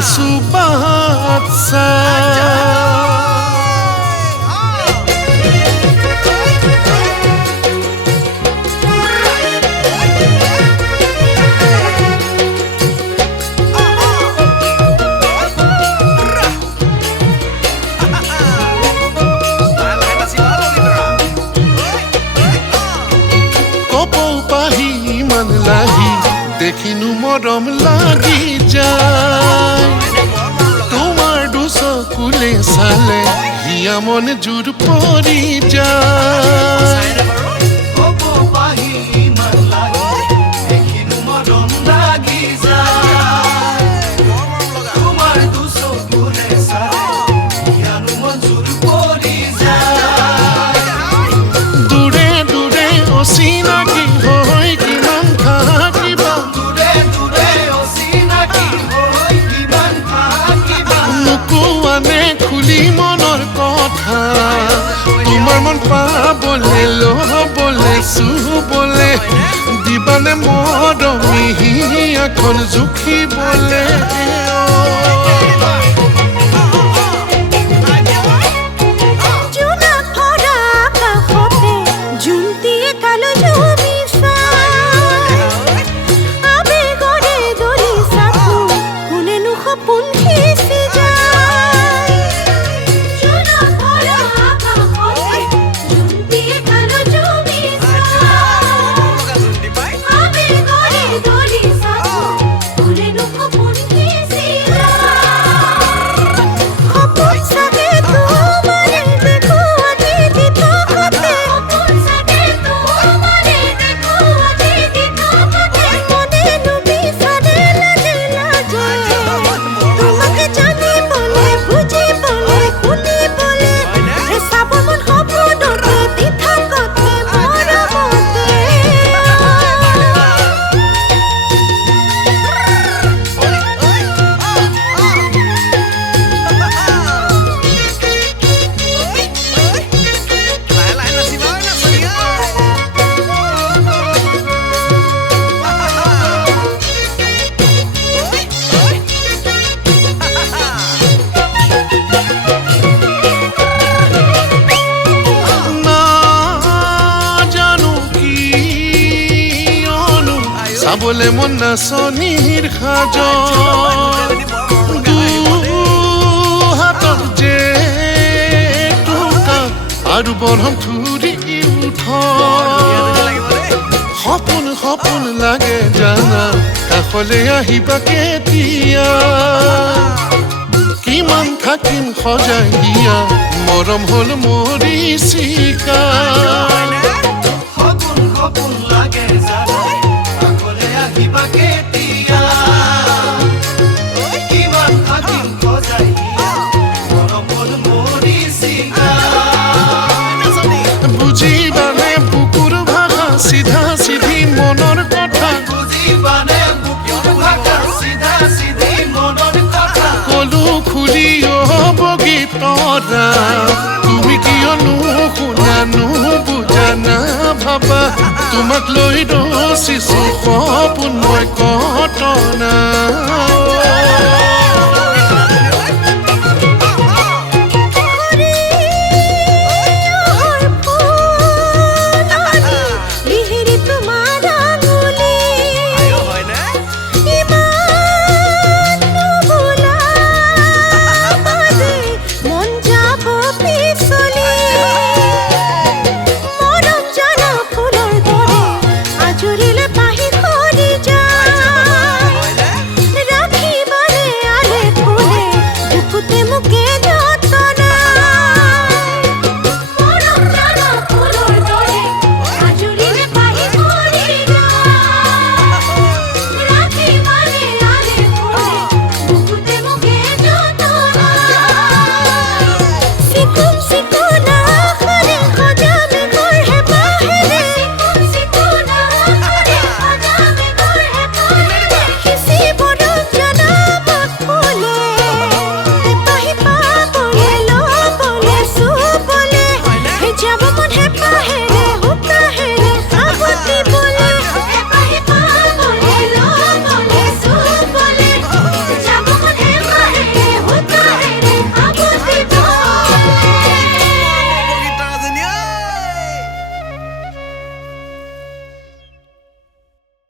আছো বাচ্চা দেখিনো মৰম লাগি যায় তোমাৰ দুচকুলে চালে হিয়া মন জোৰ পৰি যায় দূৰে দূৰে অচিনাকি হৈ কিমান খুলি মনৰ কথা তোমাৰ মন পাবলে লবলে চুবলে দিবানে মৰমি এখন জুখিবলে চাবলে মন নাচনীৰ সাজ দুহাতৰ যে টুকা আৰু বৰহম থুৰি উঠ সপোন সপোন লাগে জানা কাষলে আহিবা কেতিয়া কিমান থাকিম সজাই দিয়া মৰম হল মৰিচিকা সপোন সপোন লাগে জানা বুজিবানে বুকুৰ ভাষা চিধা চিধি মনৰ কথা কলো খুলি বগী তৰা তুমি কিয়নো শুনানো বুজানা ভাবা তোমাক লৈ ৰচিছো সপোন মই কটনা